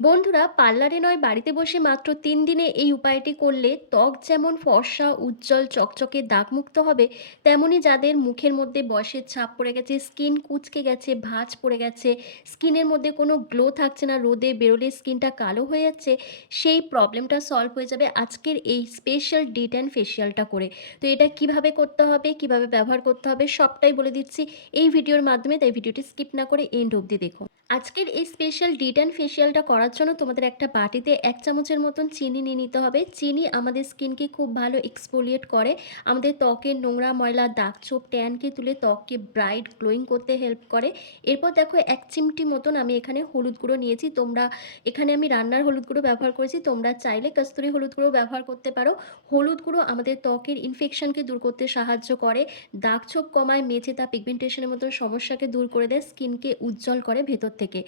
বন্ধুরা, পার্লারে নয়, বাড়িতে বসে মাত্র তিন দিনে এই উপায়টি করলে ত্বক যেমন ফর্সা, উজ্জ্বল, চকচকে, দাগমুক্ত হবে, তেমনি যাদের মুখের মধ্যে বয়সের ছাপ পড়ে গেছে, স্কিন কুচকে গেছে, ভাঁজ পড়ে গেছে, স্কিনের মধ্যে কোনো গ্লো থাকছে না, রোদে বেরোলে স্কিনটা কালো হয়ে যাচ্ছে, সেই প্রবলেমটা সলভ হয়ে যাবে আজকের এই স্পেশাল ডিট অ্যান্ড ফেশিয়ালটা করে। তো এটা কীভাবে করতে হবে, কীভাবে ব্যবহার করতে হবে, সবটাই বলে দিচ্ছি এই ভিডিওর মাধ্যমে, তাই ভিডিওটি স্কিপ না করে এন্ড অবধি দেখুন। আজকের এই স্পেশাল ডিট অ্যান্ড ফেশিয়ালটা করার জন্য তোমাদের একটা বাটিতে এক চামচের মতন চিনি নিয়ে নিতে হবে। চিনি আমাদের স্কিনকে খুব ভালো এক্সপোলিয়েট করে। আমাদের ত্বকের নোংরা, ময়লা, দাগ ছোপ ট্যানকে তুলে ত্বককে ব্রাইট গ্লোয়িং করতে হেল্প করে। এরপর দেখো এক চিমটি মতন আমি এখানে হলুদ গুঁড়ো নিয়েছি। তোমরা এখানে আমি রান্নার হলুদ গুঁড়ো ব্যবহার করেছি। তোমরা চাইলে কস্তুরি হলুদ গুঁড়ো ব্যবহার করতে পারো। হলুদ গুঁড়ো আমাদের ত্বকের ইনফেকশনকে দূর করতে সাহায্য করে। দাগ ছোপ কমায় মেঝে তা পিগমেন্টেশনের মতো সমস্যাকে দূর করে দেয় স্কিনকে উজ্জ্বল করে ভেতর থেকে।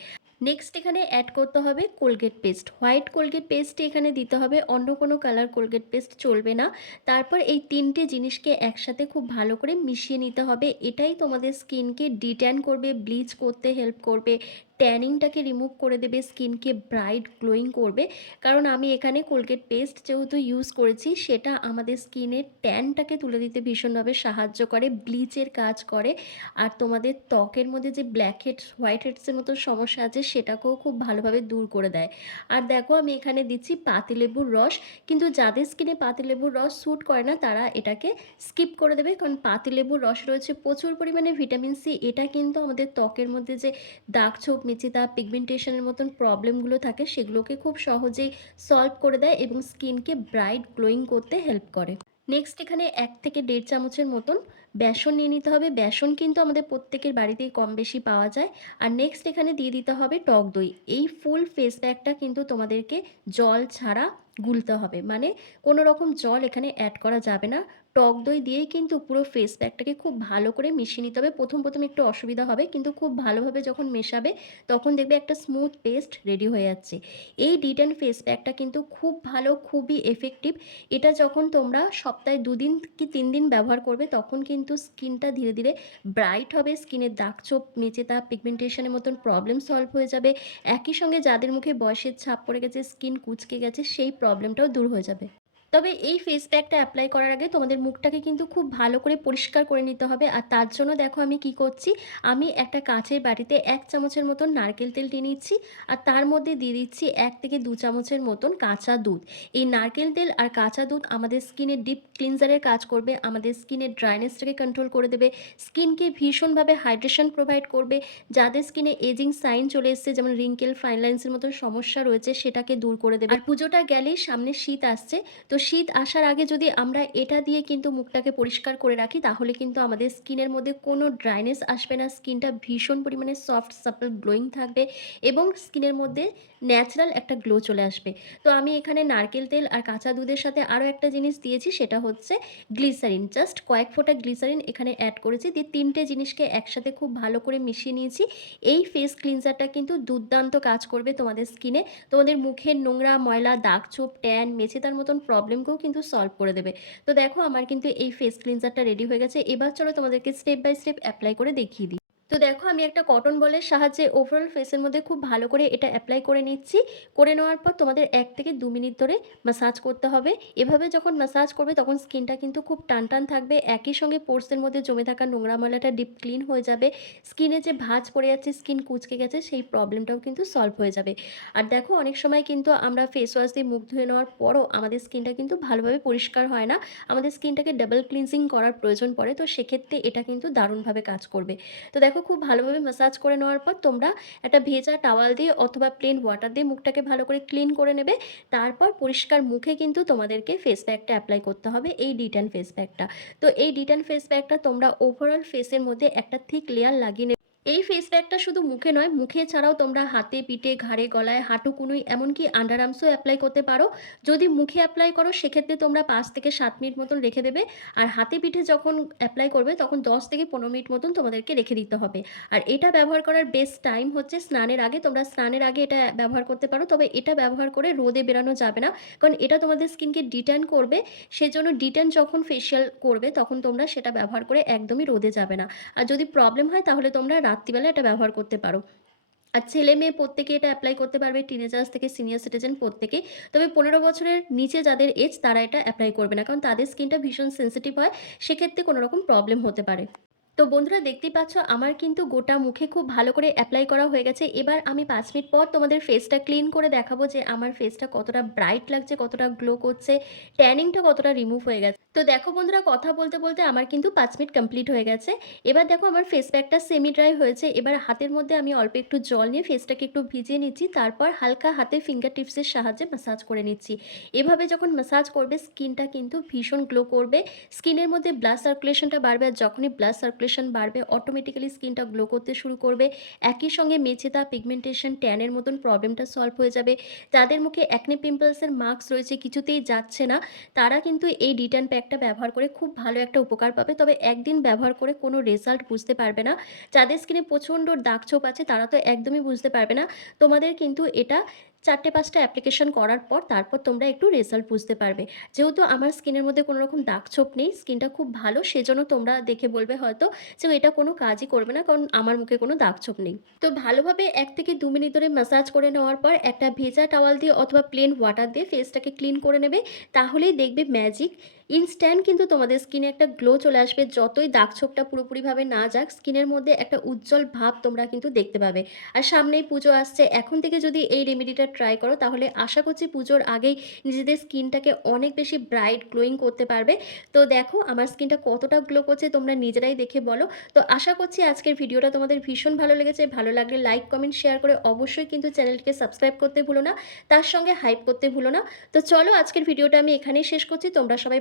নেক্সট এখানে অ্যাড করতে হবে কোলগেট পেস্ট হোয়াইট কোলগেট পেস্টটি এখানে দিতে হবে, অন্য কোনো কালার কোলগেট পেস্ট চলবে না। তারপর এই তিনটে জিনিসকে একসাথে খুব ভালো করে মিশিয়ে নিতে হবে। এটাই তোমাদের স্কিনকে ডিট্যান করবে ব্লিচ করতে হেল্প করবে। ট্যানিংটাকে রিমুভ করে দেবে স্কিনকে ব্রাইট গ্লোয়িং করবে। কারণ আমি এখানে কোলগেট পেস্ট যেহেতু ইউজ করেছি, সেটা আমাদের স্কিনের ট্যানটাকে তুলে দিতে ভীষণভাবে সাহায্য করে ব্লিচের কাজ করে। আর তোমাদের ত্বকের মধ্যে যে ব্ল্যাক হেডস হোয়াইট হেডসের মতো সমস্যা আছে, সেটাকেও খুব ভালোভাবে দূর করে দেয়। আর দেখো, আমি এখানে দিচ্ছি পাতিলেবুর রস। কিন্তু যাদের স্কিনে পাতিলেবুর রস স্যুট করে না, তারা এটাকে স্কিপ করে দেবে। কারণ পাতিলেবুর রস রয়েছে প্রচুর পরিমাণে ভিটামিন সি এটা কিন্তু আমাদের ত্বকের মধ্যে যে দাগ ছোপ মেচিতা পিগমেন্টেশনের মতন প্রবলেমগুলো থাকে, সেগুলোকে খুব সহজেই সলভ করে দেয় এবং স্কিনকে ব্রাইট গ্লোয়িং করতে হেল্প করে। নেক্সট এখানে এক থেকে দেড় চামচের মতন বেসন নিয়ে নিতে হবে। বেসন কিন্তু আমাদের প্রত্যেকের বাড়িতেই কম বেশি পাওয়া যায়। আর নেক্সট এখানে দিয়ে দিতে হবে টক দই। এই ফুল ফেস প্যাকটা কিন্তু তোমাদেরকে জল ছাড়া গুলতে হবে। মানে কোনো রকম জল এখানে অ্যাড করা যাবে না। টক দই দিয়েই কিন্তু পুরো ফেস প্যাকটাকে খুব ভালো করে মিশিয়ে নিতে হবে। প্রথম প্রথম একটু অসুবিধা হবে, কিন্তু খুব ভালোভাবে যখন মেশাবে, তখন দেখবে একটা স্মুথ পেস্ট রেডি হয়ে যাচ্ছে। এই ডিট অ্যান্ড ফেস প্যাকটা কিন্তু খুব ভালো, খুবই এফেক্টিভ এটা যখন তোমরা সপ্তাহে দুদিন কি তিন দিন ব্যবহার করবে, তখন কিন্তু স্কিনটা ধীরে ধীরে ব্রাইট হবে স্কিনের দাগ ছোপ মেচে তা পিগমেন্টেশনের মতন প্রবলেম সলভ হয়ে যাবে। একই সঙ্গে যাদের মুখে বয়সের ছাপ পড়ে গেছে, স্কিন কুচকে গেছে, সেই প্রবলেমটাও দূর হয়ে যাবে। তবে এই ফেস প্যাকটা অ্যাপ্লাই করার আগে তোমাদের মুখটাকে কিন্তু খুব ভালো করে পরিষ্কার করে নিতে হবে। আর তার জন্য দেখো আমি কি করছি, আমি একটা কাঁচের বাটিতে এক চামচের মতন নারকেল তেল নিয়ে নিচ্ছি, আর তার মধ্যে দিয়ে দিচ্ছি এক থেকে দু চামচের মতন কাঁচা দুধ। এই নারকেল তেল আর কাঁচা দুধ আমাদের স্কিনের ডিপ ক্লিনজারের কাজ করবে, আমাদের স্কিনের ড্রাইনেসটাকে কন্ট্রোল করে দেবে স্কিনকে ভীষণভাবে হাইড্রেশন প্রোভাইড করবে, যাদের স্কিনে এজিং সাইন চলে এসছে, যেমন রিঙ্কেল ফাইন লাইন্সের মতো সমস্যা রয়েছে, সেটাকে দূর করে দেবে। আর পুজোটা গেলেই সামনে শীত আসছে, তো শীত আসার আগে যদি আমরা এটা দিয়ে কিন্তু মুখটাকে পরিষ্কার করে রাখি, তাহলে কিন্তু আমাদের স্কিনের মধ্যে কোনো ড্রাইনেস আসবে না। স্কিনটা ভীষণ পরিমাণে সফট, সাপল, গ্লোয়িং থাকবে এবং স্কিনের মধ্যে ন্যাচারাল একটা গ্লো চলে আসবে। তো আমি এখানে নারকেল তেল আর কাঁচা দুধের সাথে আরও একটা জিনিস দিয়েছি, সেটা হচ্ছে গ্লিসারিন। জাস্ট কয়েক ফোঁটা গ্লিসারিন এখানে অ্যাড করেছি, দিয়ে তিনটে জিনিসকে একসাথে খুব ভালো করে মিশিয়ে নিয়েছি। এই ফেস ক্লিনজারটা কিন্তু দুর্দান্ত কাজ করবে তোমাদের স্কিনে। তোমাদের মুখের নোংরা, ময়লা, দাগ ছোপ, ট্যান মেচেতার মতন প্রবলেমকেও কিন্তু সলভ করে দেবে। তো দেখো, আমার কিন্তু এই ফেস ক্লিনজারটা রেডি হয়ে গেছে। এবার চলো তোমাদেরকে স্টেপ বাই স্টেপ অ্যাপ্লাই করে দেখিয়ে দিই। তো দেখো আমি একটা কটন বলের সাহায্যে ওভারঅল ফেসের মধ্যে খুব ভালো করে এটা অ্যাপ্লাই করে নিচ্ছি। করে নেওয়ার পর তোমাদের এক থেকে দু মিনিট ধরে মাসাজ করতে হবে। এভাবে যখন মাসাজ করবে তখন স্কিনটা কিন্তু খুব টান টান থাকবে। একই সঙ্গে পোর্সের মধ্যে জমে থাকা নোংরা ময়লাটা ডিপ ক্লিন হয়ে যাবে। স্কিনে যে ভাঁজ পড়ে যাচ্ছে স্কিন কুচকে গেছে, সেই প্রবলেমটাও কিন্তু সলভ হয়ে যাবে। আর দেখো অনেক সময় কিন্তু আমরা ফেস ওয়াশ দিয়ে মুখ ধুয়ে নেওয়ার পরও আমাদের স্কিনটা কিন্তু ভালোভাবে পরিষ্কার হয় না। আমাদের স্কিনটাকে ডাবল ক্লিনজিং করার প্রয়োজন পড়ে, তো সেক্ষেত্রে এটা কিন্তু দারুণভাবে কাজ করবে। তো দেখো খুব ভালোভাবে ম্যাসাজ করে নেওয়ার পর তোমরা একটা ভেজা টাওয়াল দিয়ে অথবা প্লেন ওয়াটার দিয়ে মুখটাকে ভালো করে ক্লিন করে নেবে। তারপর পরিষ্কার মুখে কিন্তু তোমাদেরকে ফেস প্যাকটা অ্যাপ্লাই করতে হবে, এই ডিটান ফেস প্যাকটা তো এই ডিটান ফেস প্যাকটা তোমরা ওভারঅল ফেসের মধ্যে একটা থিক লেয়ার লাগিয়ে নেবে। এই ফেস প্যাকটা শুধু মুখে নয়, মুখে ছাড়াও তোমরা হাতে, পিঠে, ঘাড়ে, গলায়, হাঁটু, কুনুই, এমনকি আর্মসও অ্যাপ্লাই করতে পারো। যদি মুখে অ্যাপ্লাই করো, সেক্ষেত্রে তোমরা পাঁচ থেকে সাত মিনিট মতন রেখে দেবে। আর হাতে, পিঠে যখন অ্যাপ্লাই করবে, তখন দশ থেকে পনেরো মিনিট মতন তোমাদেরকে রেখে দিতে হবে। আর এটা ব্যবহার করার বেস্ট টাইম হচ্ছে স্নানের আগে। তোমরা স্নানের আগে এটা ব্যবহার করতে পারো, তবে এটা ব্যবহার করে রোদে বেরানো যাবে না। কারণ এটা তোমাদের স্কিনকে ডিটেন করবে। সেজন্য ডিটেন যখন ফেশিয়াল করবে, তখন তোমরা সেটা ব্যবহার করে একদমই রোদে যাবে না। আর যদি প্রবলেম হয়, তাহলে তোমরা রাত্রিবেলা এটা ব্যবহার করতে পারো আর ছেলে-মেয়ে প্রত্যেকে এটা অ্যাপ্লাই করতে পারবে টিনেজার্স থেকে সিনিয়র সিটিজেন প্রত্যেকে তবে ১৫ বছরের নিচে যাদের এজ তারা এটা অ্যাপ্লাই করবে না। কারণ তাদের স্কিনটা ভীষণ সেন্সিটিভ হয়। সেক্ষেত্রে কোনোরকম প্রবলেম হতে পারে। তো বন্ধুরা দেখতেই পাচ্ছ আমার কিন্তু গোটা মুখে খুব ভালো করে অ্যাপ্লাই করা হয়ে গেছে। এবার আমি পাঁচ মিনিট পর তোমাদের ফেসটা ক্লিন করে দেখাবো যে আমার ফেসটা কতটা ব্রাইট লাগছে, কতটা গ্লো করছে, ট্যানিংটা কতটা রিমুভ হয়ে গেছে। তো দেখো বন্ধুরা কথা বলতে, বলতে আমার কিন্তু পাঁচ মিনিট কমপ্লিট হয়ে গেছে। এবার দেখো আমার ফেস প্যাকটা সেমি ড্রাই হয়েছে। এবার হাতের মধ্যে আমি অল্প একটু জল নিয়ে ফেসটাকে একটু ভিজিয়ে নিচ্ছি। তারপর হালকা হাতে ফিঙ্গার টিপসের সাহায্যে ম্যাসাজ করে নিচ্ছি। এভাবে যখন ম্যাসাজ করবে স্কিনটা কিন্তু ভীষণ গ্লো করবে। স্কিনের মধ্যে ব্লাড সার্কুলেশনটা বাড়বে আর যখনই ব্লাড সার্কুলেশন বাড়বে অটোমেটিক্যালি স্কিনটা গ্লো করতে শুরু করবে। একই সঙ্গে মেচেদা, পিগমেন্টেশন, ট্যানের মতন প্রবলেমটা সলভ হয়ে যাবে। যাদের মুখে অ্যাকনে পিম্পলসের মার্কস রয়েছে কিছুতেই যাচ্ছে না, তারা কিন্তু এই ডিটান প্যাকটা ব্যবহার করে খুব ভালো একটা উপকার পাবে। তবে একদিন ব্যবহার করে কোনো রেজাল্ট বুঝতে পারবে না। যাদের স্কিনে প্রচণ্ড দাগ-ছোপ আছে তারা তো একদমই বুঝতে পারবে না। তোমাদের কিন্তু এটা ৪টে-৫টা অ্যাপ্লিকেশন করার পর তারপর তোমরা একটু রেজাল্ট বুঝতে পারবে। যেহেতু আমার স্কিনের মধ্যে কোনো রকম দাগ-ছোপ নেই, স্কিনটা খুব ভালো সেজন্য তোমরা দেখে বলবে হয়তো যে এটা কোনো কাজই করবে না কারণ আমার মুখে কোনো দাগ-ছোপ নেই। তো ভালোভাবে এক থেকে দু মিনিট ধরে ম্যাসাজ করে নেওয়ার পর একটা ভেজা টাওয়াল দিয়ে অথবা প্লেন ওয়াটার দিয়ে ফেসটাকে ক্লিন করে নেবে। তাহলেই দেখবে ম্যাজিক ইনস্ট্যান্ট কিন্তু তোমাদের স্কিনে একটা গ্লো চলে আসবে। যতই দাগ-ছোপটা পুরোপুরিভাবে না যাক, স্কিনের মধ্যে একটা উজ্জ্বল ভাব তোমরা কিন্তু দেখতে পাবে। আর সামনেই পুজো আসছে। এখন থেকে যদি এই রেমেডিটা ট্রাই করো তাহলে আশা করছি পুজোর আগেই নিজেদের স্কিনটাকে অনেক বেশি ব্রাইট গ্লোয়িং করতে পারবে। তো দেখো আমার স্কিনটা কতটা গ্লো করছে তোমরা নিজেরাই দেখে বলো। তো আশা করছি আজকের ভিডিওটা তোমাদের ভীষণ ভালো লেগেছে। ভালো লাগলে লাইক, কমেন্ট, শেয়ার করে অবশ্যই কিন্তু চ্যানেলটিকে সাবস্ক্রাইব করতে ভুলো না। তার সঙ্গে হাইপ করতে ভুলো না। তো চলো আজকের ভিডিওটা আমি এখানেই শেষ করছি। তোমরা সবাই